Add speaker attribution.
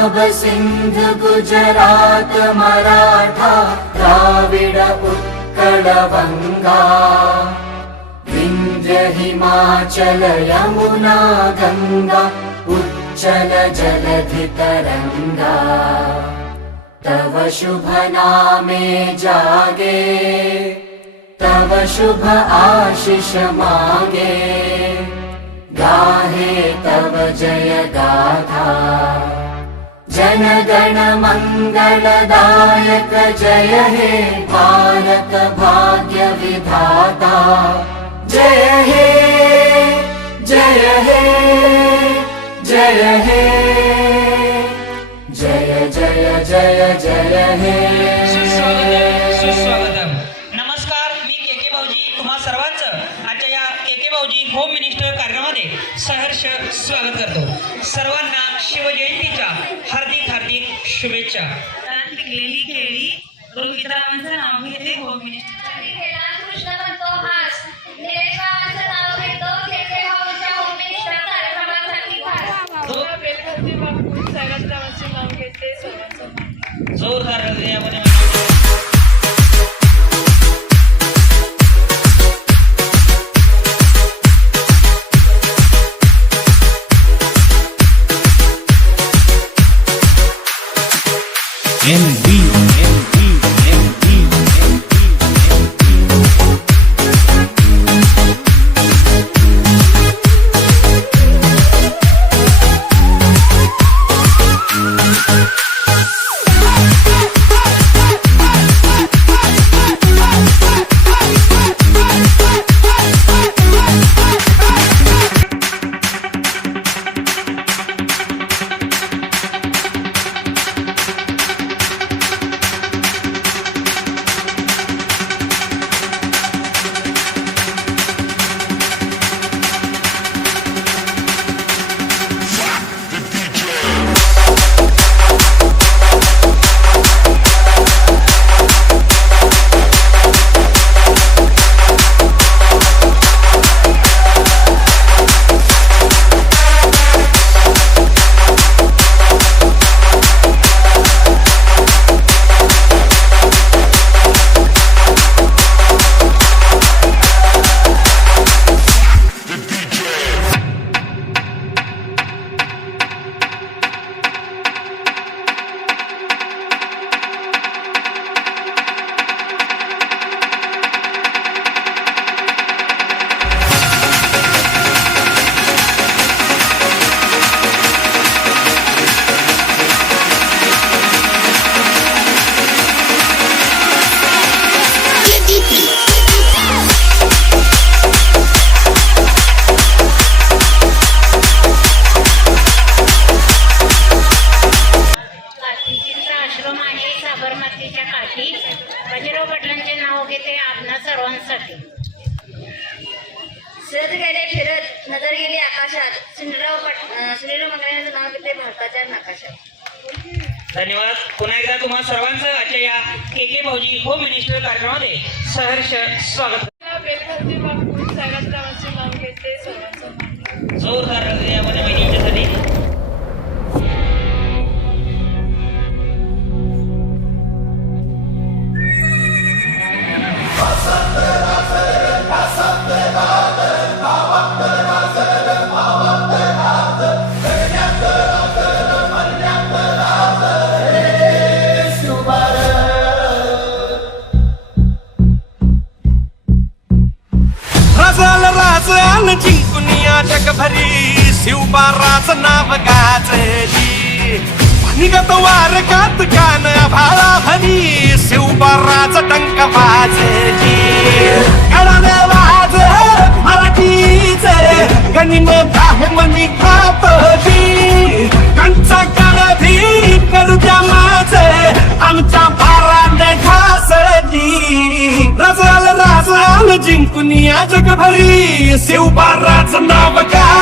Speaker 1: पंजाब सिंध गुजरात मराठा द्राविड उत्कल बंगा विंध्य हिमाचल यमुना गंगा उच्चल जलधि तरंगा तव शुभ नामे जागे तव शुभ आशिष मागे। गाहे तव जय गाथा जन गण मङ्गलदायक जय हे भारत भाग्य विधाता। जय हे जय हे जय हे। जय जय जय जय हे।
Speaker 2: सुस्वागतम नमस्कार मी के के भाऊजी तुम्हा सर्वांचं आजच्या या के के भाऊजी होम मिनिस्टर कार्यक्रमामध्ये सहर्ष स्वागत करतो. सर्वांना
Speaker 3: त्यात पिकलेली केळी. रोहितरावांचं नाव घेते home minister
Speaker 4: Krishna
Speaker 5: en vivo. फिरत नजर गेली आकाशात. सुनीलराव सुनीलराव मंगळ्यांचं नाव घेतले भारताच्या नकाशात.
Speaker 2: धन्यवाद. पुन्हा एकदा तुम्हा सर्वांचं आजच्या या के के भाऊजी होम मिनिस्टर कार्यक्रमामध्ये सहर्ष स्वागत. जोरदार
Speaker 6: राज आन जिंकुनिया जगभरी शिवबाराच नाव गाजली निगत वारकात गान भाळा भरी शिवबाराच टंक वाजली गडाने वाज मराठीच गणिम ब्राह्मणी खापती कंचा काळधी करू द्या माझे आमच्या भाराने घासली रजाल राजाल जिंकुनिया जगभरी शिवबाराच नाव गाजली